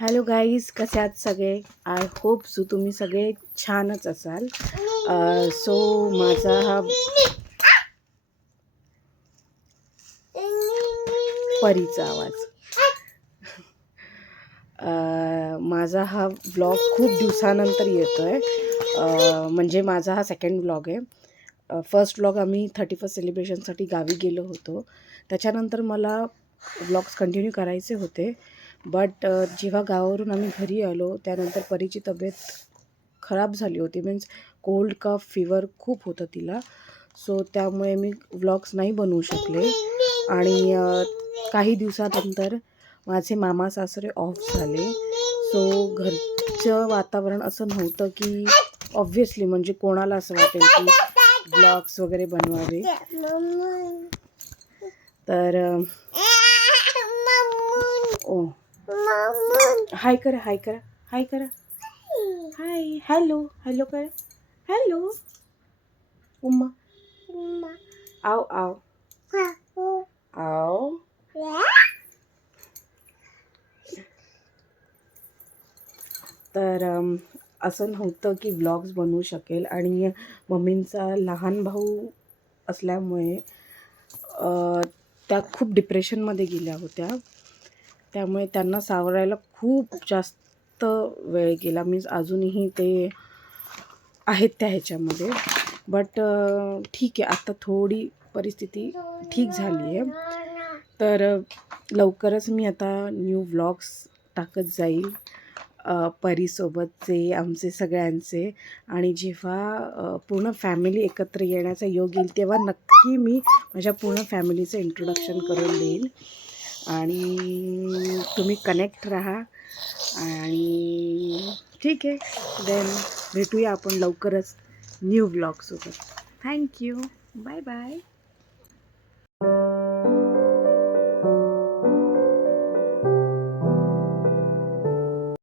Hello guys, कसे आहात सगळे? आय होप सो तुम्ही सगळे छानच असाल. सो माझा हा परीचा आवाज माझा हा व्लॉग खूप दिवसानंतर येतो आहे. म्हणजे माझा हा सेकंड व्लॉग आहे. फर्स्ट व्लॉग आम्ही 31st सेलिब्रेशनसाठी गावी गेलो होतो. त्याच्यानंतर मला व्लॉग्स कंटिन्यू करायचे होते, बट जेव्हा गावावरून आम्ही घरी आलो त्यानंतर परीची तब्येत खराब झाली होती. मीन्स कोल्ड कफ फीवर खूप होतं तिला. सो त्यामुळे मी व्लॉग्स नाही बनवू शकले. आणि काही दिवसानंतर माझे मामा सासरे ऑफ झाले. सो घरचं वातावरण असं नव्हतं की ऑब्व्हियसली म्हणजे कोणाला असं वाटेल की व्लॉग्स वगैरे बनवावे. तर ओ हाय करा, हाय करा, हाय करा, हाय, हॅलो, हॅलो करा, हॅलो उम्मा, आओ आओ आओ. तर असं नव्हतं की व्लॉग्स बनवू शकेल. आणि मम्मींचा लहान भाऊ असल्यामुळे त्या खूप डिप्रेशनमध्ये गेल्या होत्या. त्यामुळे त्यांना सावरायला खूप जास्त वेळ गेला. मीन्स अजूनही ते आहेत त्या ह्याच्यामध्ये. बट ठीक आहे, आता थोडी परिस्थिती ठीक झाली आहे. तर लवकरच मी आता न्यू व्लॉग्स टाकत जाईल परीसोबतचे, आमचे सगळ्यांचे. आणि जेव्हा पूर्ण फॅमिली एकत्र येण्याचा योग येईल तेव्हा नक्की मी माझ्या पूर्ण फॅमिलीचं इंट्रोडक्शन करून देईल. आणि तुम्ही कनेक्ट राहा. आणि ठीक आहे, देन भेटूया आपण लवकरच न्यू व्लॉगसोबत. Thank you, bye bye.